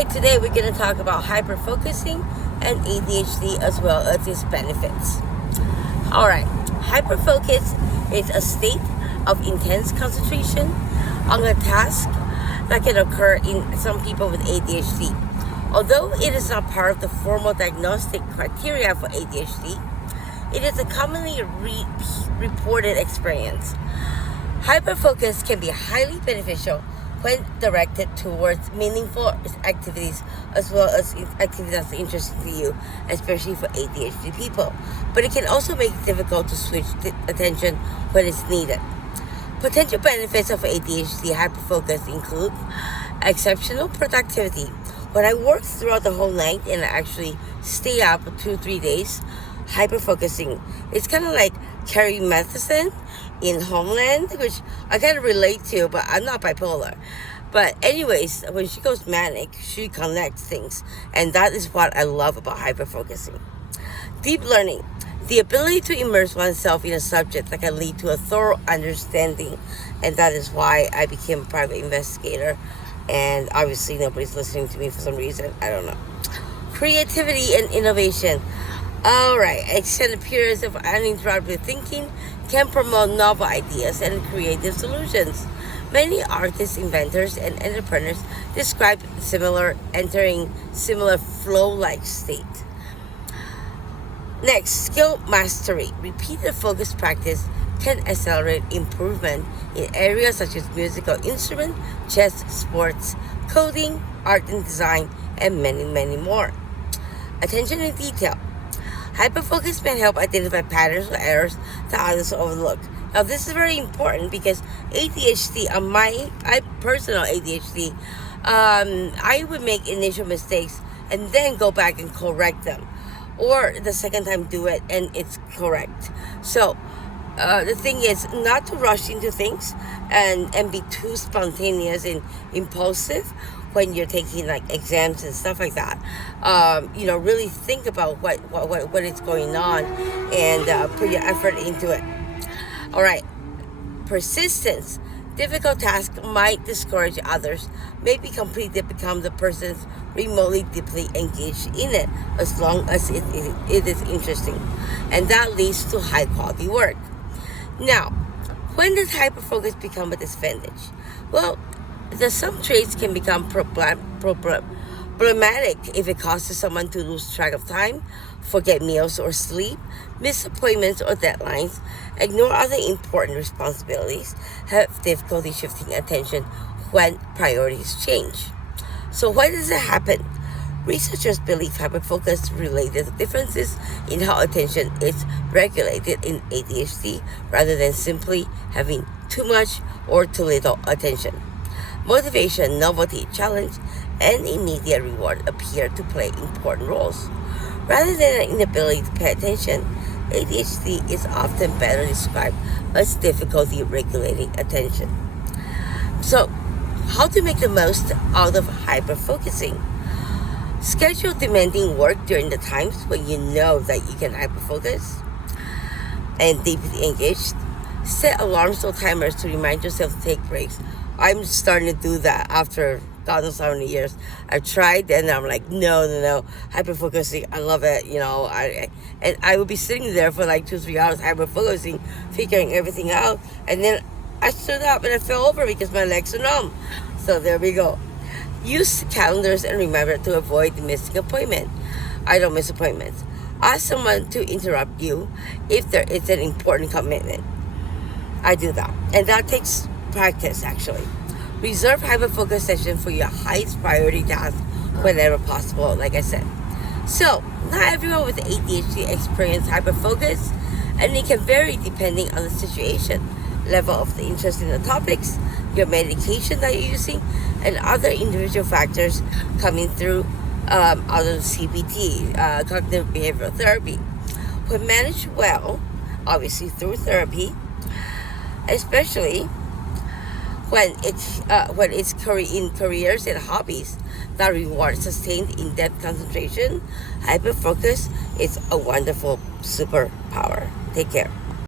Alright, today we're going to talk about hyperfocusing and ADHD as well as its benefits. Alright, hyperfocus is a state of intense concentration on a task that can occur in some people with ADHD. Although it is not part of the formal diagnostic criteria for ADHD, it is a commonly reported experience. Hyperfocus can be highly beneficial when directed towards meaningful activities as well as activities that's interesting to you, especially for ADHD people. But it can also make it difficult to switch attention when it's needed. Potential benefits of ADHD hyperfocus include exceptional productivity. When I work throughout the whole night and I actually stay up for 2-3 days, hyperfocusing, it's kind of like carrying medicine in Homeland, which I kind of relate to, but I'm not bipolar. But anyways, when she goes manic, she connects things, and that is what I love about hyperfocusing. Deep learning, the ability to immerse oneself in a subject that can lead to a thorough understanding, and that is why I became a private investigator, and obviously nobody's listening to me for some reason, I don't know. Creativity and innovation. Alright, extended periods of uninterrupted thinking can promote novel ideas and creative solutions. Many artists, inventors, and entrepreneurs describe entering similar flow-like state. Next, skill mastery. Repeated focused practice can accelerate improvement in areas such as musical instrument, chess, sports, coding, art and design, and many, many more. Attention in detail. Hyperfocus can help identify patterns or errors that others overlook. Now, this is very important because ADHD, my personal ADHD, I would make initial mistakes and then go back and correct them. Or the second time do it and it's correct. So, the thing is not to rush into things and be too spontaneous and impulsive when you're taking like exams and stuff like that. Really think about what is going on and put your effort into it. All right, persistence. Difficult tasks might discourage others, may be completed, become the person's remotely deeply engaged in it as long as it is interesting, and that leads to high quality work. Now, when does hyperfocus become a disadvantage? Well, some traits can become problematic if it causes someone to lose track of time, forget meals or sleep, miss appointments or deadlines, ignore other important responsibilities, have difficulty shifting attention when priorities change. So why does it happen? Researchers believe hyperfocus related to differences in how attention is regulated in ADHD rather than simply having too much or too little attention. Motivation, novelty, challenge, and immediate reward appear to play important roles. Rather than an inability to pay attention, ADHD is often better described as difficulty regulating attention. So, how to make the most out of hyperfocusing? Schedule demanding work during the times when you know that you can hyperfocus and deeply engaged. Set alarms or timers to remind yourself to take breaks. I'm starting to do that after God knows how many years. I've tried and I'm like, no, hyperfocusing, I love it, I would be sitting there for like 2-3 hours hyperfocusing, figuring everything out, and then I stood up and I fell over because my legs are numb. So there we go. Use calendars and remember to avoid missing appointment. I don't miss appointments. Ask someone to interrupt you if there is an important commitment. I do that, and that takes practice actually. Reserve hyperfocus session for your highest priority task whenever possible, like I said. So, not everyone with ADHD experience hyperfocus, and it can vary depending on the situation, level of the interest in the topics, your medication that you're using, and other individual factors coming through out of CBT, cognitive behavioral therapy. When managed well, obviously through therapy, especially when it's in careers and hobbies that reward sustained in-depth concentration, hyperfocus is a wonderful superpower. Take care.